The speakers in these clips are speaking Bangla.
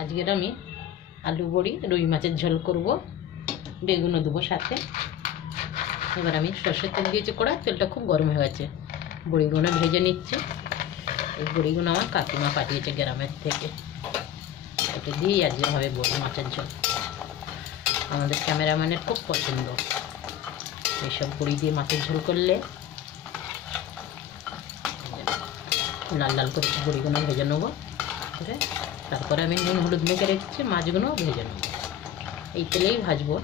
আজকের আমি আলু বড়ি রুই মাছের ঝোল করব, বেগুনও দেবো সাথে। এবার আমি সর্ষের তেল দিয়েছি কড়া, তেলটা খুব গরম হয়ে গেছে। বড়িগুলো ভেজে নিচ্ছে। এই বড়িগুলো আমার কাকিমা পাঠিয়েছে গ্রামের থেকে, এটা দিয়েই আজকে হবে বড়ি মাছের ঝোল। আমাদের ক্যামেরাম্যানের খুব পছন্দ এইসব বড়ি দিয়ে মাছের ঝোল করলে। লাল লাল করে বড়িগুলো ভেজে নেবো, তারপরে আমি নুন হলুদ মেখে রেখেছি, মাছগুলো ভেজে নেবো। এই তেলেই ভাজবো।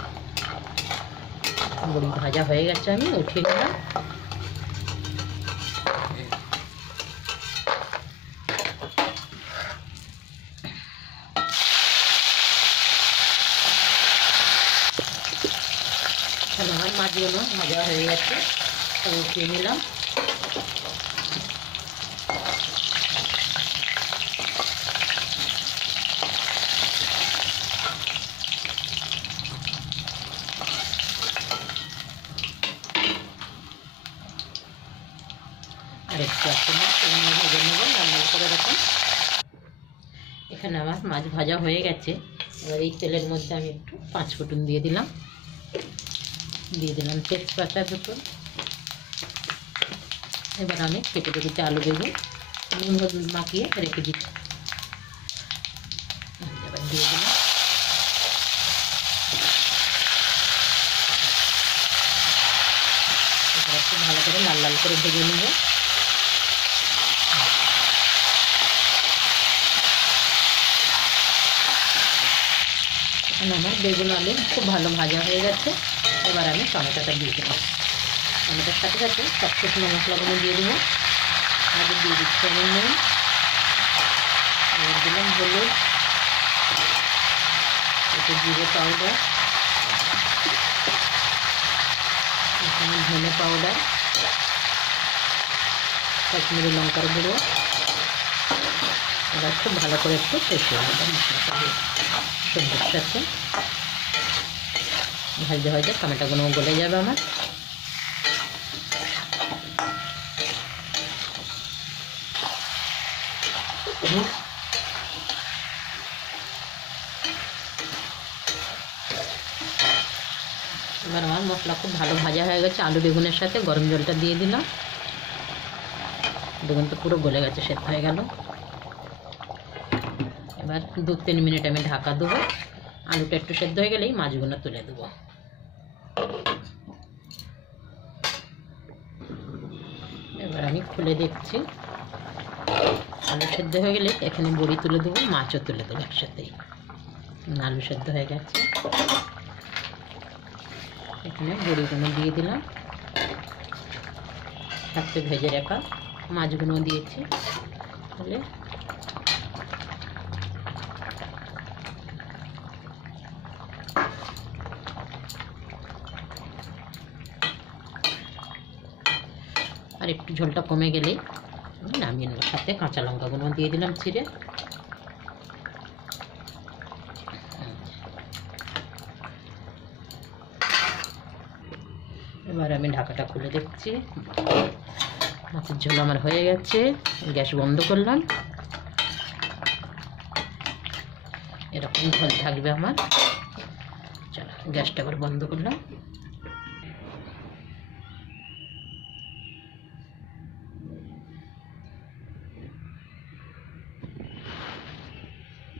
বড়ি ভাজা হয়ে গেছে, আমি উঠিয়ে নিলাম। আমার মাছগুলো ভাজা হয়ে গেছে, উঠিয়ে নিলাম। আর একটু আছে মাছ, সেগুলো ভেজে নেবো লাল লাল করে রকম। এখানে আমার মাছ ভাজা হয়ে গেছে। এবার এই তেলের মধ্যে আমি একটু 5 ফোঁটন দিয়ে দিলাম, তেজপাতা দুটো। এবার আমি কেটে কেটে আলু বেগুন নুন হলুদ মাখিয়ে রেখে দিচ্ছি, এবার দিয়ে দিলাম। এবার খুব ভালো করে লাল লাল করে ভেজে নেব। এখন আমার বেগুন আলু খুব ভালো ভাজা হয়ে গেছে। এবার আমি টমেটোটা দিয়ে দিলাম। টমেটোর সাথে সাথে সব শুকনো মশলাগুলো দিয়ে দেবো। আগে দিয়ে দিচ্ছি আমি নুন, এবার দিলাম হলুদ, একটু জিরে পাউডার, এখানে ধনে পাউডার, কাশ্মীরি লঙ্কার গুঁড়ো। এবার খুব ভালো করে একটু কষিয়ে নেব মশলাটা দিয়ে সবজির সাথে। ভাজতে ভাজতে টমেটোগুলো গলে যাবে আমার। এবার আমার মশলা খুব ভালো ভাজা হয়ে গেছে। আলু বেগুনের সাথে গরম জলটা দিয়ে দিলাম। বেগুন তো পুরো গলে গেছে, সেদ্ধ হয়ে গেল। এবার 2-3 মিনিট আমি ঢাকা দেবো। আলুটা একটু সেদ্ধ হয়ে গেলেই মাছগুলো তুলে দেবো। এবার আমি খুলে দেখছি, আলু সেদ্ধ হয়ে গেলে এখানে বড়ি তুলে দেবো, মাছও তুলে দেবো একসাথেই। আলু সেদ্ধ হয়ে গেছে, এখানে বড়িগুলো দিয়ে দিলাম, সাথে ভেজে রাখা মাছগুলো দিয়েছি। তাহলে আর একটু ঝোলটা কমে গেলেই নামিয়ে নেব। সাথে কাঁচা লঙ্কাগুলো দিয়ে দিলাম ছিঁড়ে। এবার আমি ঢাকাটা খুলে দেখছি, মাছের ঝোল আমার হয়ে গেছে। গ্যাস বন্ধ করলাম। এরকম ঝোল থাকবে আমার। চলো গ্যাসটা আবার বন্ধ করলাম।